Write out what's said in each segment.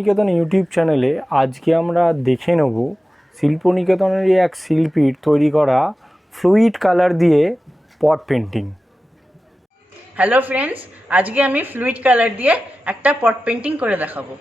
শিল্পনিকেতন YouTube চ্যানেলে আজকে আমরা দেখে নেব শিল্পনিকেতনেরই এক শিল্পীর তৈরি করা ফ্লুইড কালার দিয়ে পট পেন্টিং। হ্যালো ফ্রেন্ডস, আজকে আমি ফ্লুইড কালার দিয়ে একটা পট পেন্টিং করে দেখাবো।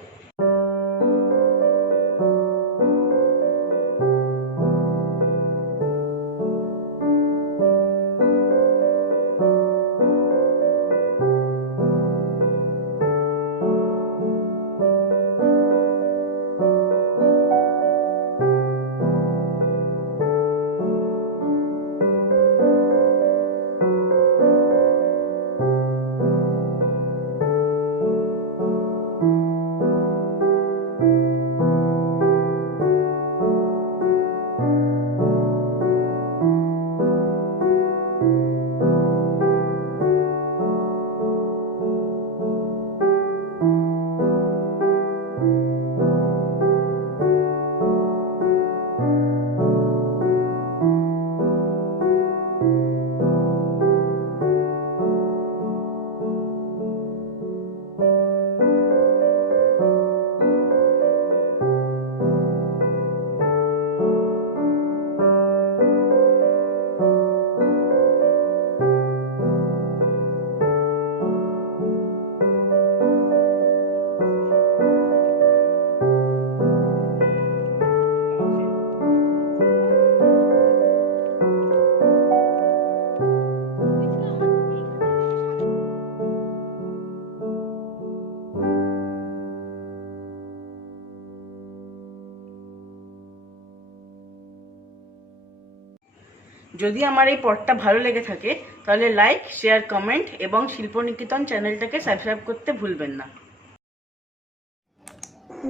যদি আমার এই পটটা ভালো লেগে থাকে তাহলে লাইক, শেয়ার, কমেন্ট এবং শিল্পনিকেতন চ্যানেলটাকে সাবস্ক্রাইব করতে ভুলবেন না।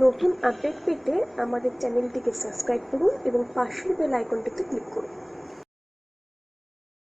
নতুন আপডেট পেতে আমাদের চ্যানেলটিকে সাবস্ক্রাইব করুন এবং পাশের বেল আইকনটিতে ক্লিক করুন।